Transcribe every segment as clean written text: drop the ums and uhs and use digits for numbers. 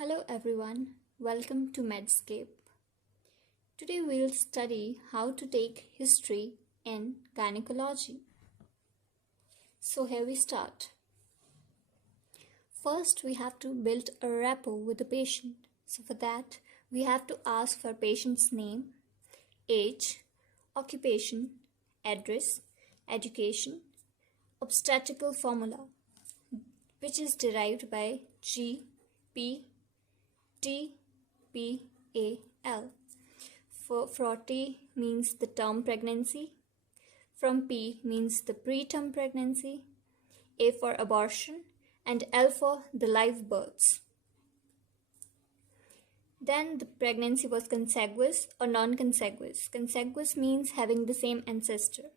Hello everyone, welcome to Medscape. Today we'll study how to take history in gynecology. So here we start. First we have to build a rapport with the patient. So for that we have to ask for patient's name, age, occupation, address, education, obstetrical formula, which is derived by GP TPAL. For T means the term pregnancy, from P means the preterm pregnancy, A for abortion, and L for the live births. Then the pregnancy was conseguous or non-conseguous. Conseguous means having the same ancestor.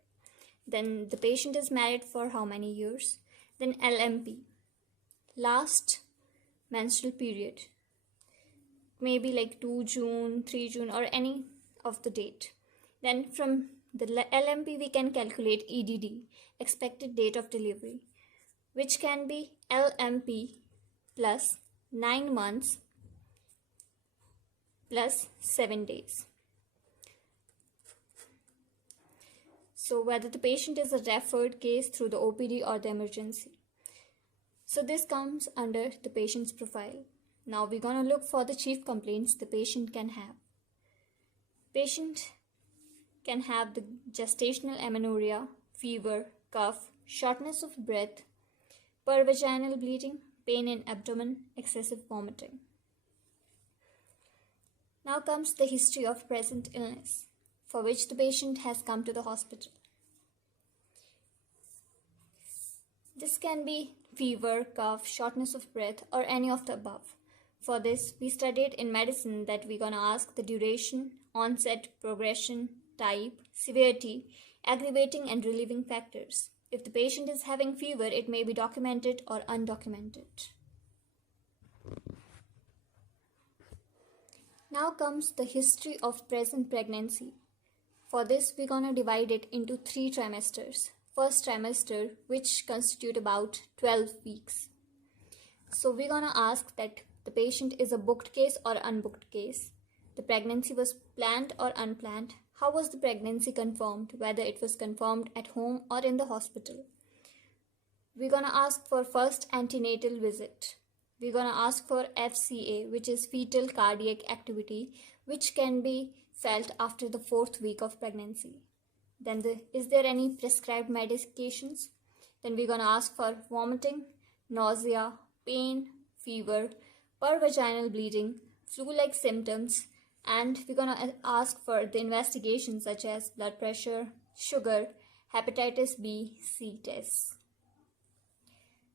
Then the patient is married for how many years? Then LMP, last menstrual period. Maybe like 2 June, 3 June or any of the date. Then from the LMP we can calculate EDD, expected date of delivery, which can be LMP plus 9 months plus 7 days. So whether the patient is a referred case through the OPD or the emergency. So this comes under the patient's profile. Now we're going to look for the chief complaints the patient can have. Patient can have the gestational amenorrhea, fever, cough, shortness of breath, pervaginal bleeding, pain in abdomen, excessive vomiting. Now comes the history of present illness, for which the patient has come to the hospital. This can be fever, cough, shortness of breath, or any of the above. For this, we studied in medicine that we're going to ask the duration, onset, progression, type, severity, aggravating and relieving factors. If the patient is having fever, it may be documented or undocumented. Now comes the history of present pregnancy. For this, we're going to divide it into 3 trimesters. First trimester, which constitute about 12 weeks. So we're going to ask that the patient is a booked case or unbooked case. The pregnancy was planned or unplanned. How was the pregnancy confirmed, whether it was confirmed at home or in the hospital. We're going to ask for first antenatal visit. We're going to ask for FCA, which is fetal cardiac activity, which can be felt after the 4th week of pregnancy. Then is there any prescribed medications? Then we're going to ask for vomiting, nausea, pain, fever, pervaginal bleeding, flu-like symptoms, and we're going to ask for the investigations such as blood pressure, sugar, hepatitis B, C tests.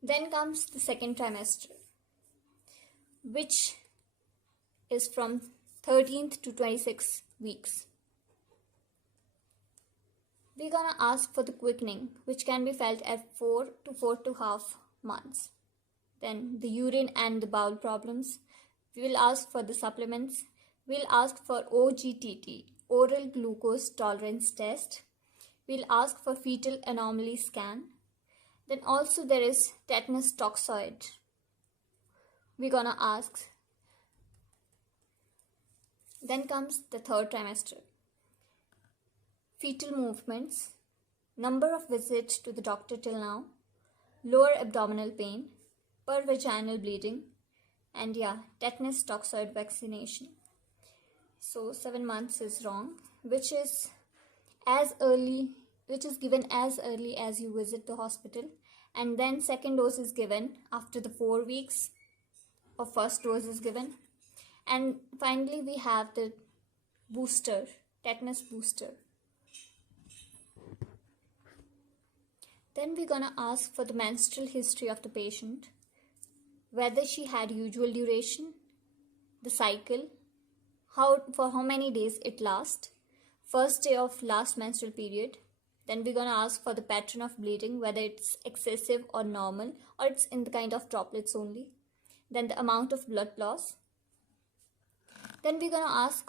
Then comes the second trimester, which is from 13th to 26 weeks. We're going to ask for the quickening, which can be felt at 4 to 4.5 months. Then the urine and the bowel problems. We will ask for the supplements. We'll ask for OGTT, oral glucose tolerance test. We'll ask for fetal anomaly scan. Then also there is tetanus toxoid. We're gonna ask. Then comes the third trimester. Fetal movements, number of visits to the doctor till now, lower abdominal pain, pervaginal bleeding, and tetanus toxoid vaccination. So 7 months is wrong, which is given as early as you visit the hospital, and then second dose is given after the 4 weeks, or first dose is given. And finally we have the booster, tetanus booster. Then we're gonna ask for the menstrual history of the patient, whether she had usual duration, the cycle, for how many days it lasts, first day of last menstrual period. Then we're gonna ask for the pattern of bleeding, whether it's excessive or normal, or it's in the kind of droplets only. Then the amount of blood loss. Then we're gonna ask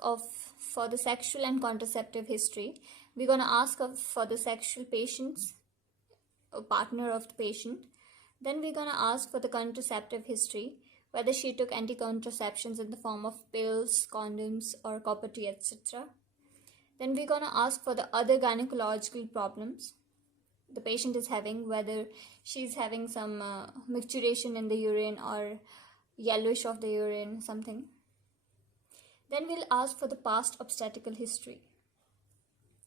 for the sexual and contraceptive history. We're gonna ask for the sexual patient's partner of the patient. Then we're going to ask for the contraceptive history, whether she took anti-contraceptions in the form of pills, condoms, or copper tea, etc. Then we're gonna ask for the other gynecological problems the patient is having, whether she's having some micturition in the urine or yellowish of the urine, something. Then we'll ask for the past obstetrical history.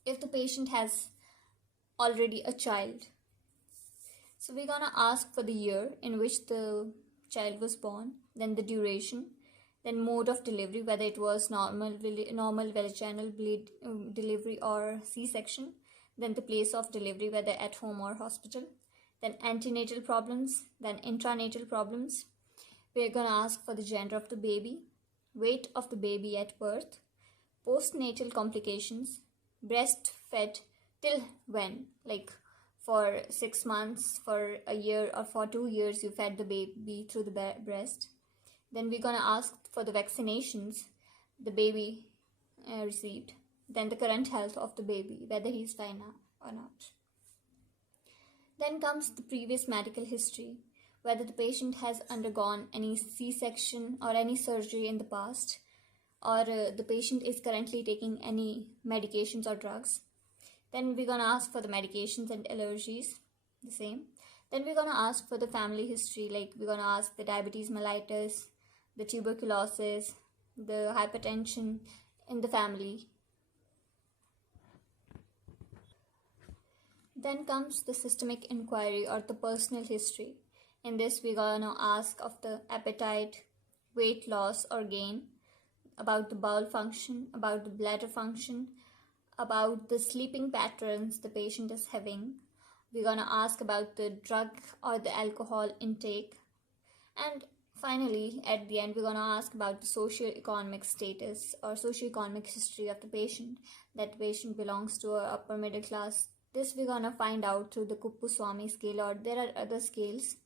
If the patient has already a child, so we're gonna ask for the year in which the child was born, then the duration, then mode of delivery, whether it was normal vaginal delivery or C-section, then the place of delivery, whether at home or hospital, then antenatal problems, then intranatal problems. We're gonna ask for the gender of the baby, weight of the baby at birth, postnatal complications, breastfed till when, like for 6 months, for a year, or for 2 years you fed the baby through the breast. Then we're gonna ask for the vaccinations the baby received, then the current health of the baby, whether he's fine or not. Then comes the previous medical history, whether the patient has undergone any C-section or any surgery in the past, or the patient is currently taking any medications or drugs. Then we're gonna ask for the medications and allergies, the same. Then we're gonna ask for the family history, like we're gonna ask the diabetes mellitus, the tuberculosis, the hypertension in the family. Then comes the systemic inquiry or the personal history. In this, we're gonna ask of the appetite, weight loss or gain, about the bowel function, about the bladder function, about the sleeping patterns the patient is having. We're gonna ask about the drug or the alcohol intake. And finally, at the end, we're gonna ask about the socio-economic status or socio-economic history of the patient, that patient belongs to a upper middle class. This we're gonna find out through the Kuppuswamy scale, or there are other scales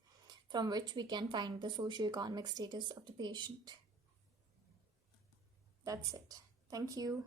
from which we can find the socio-economic status of the patient. That's it. Thank you.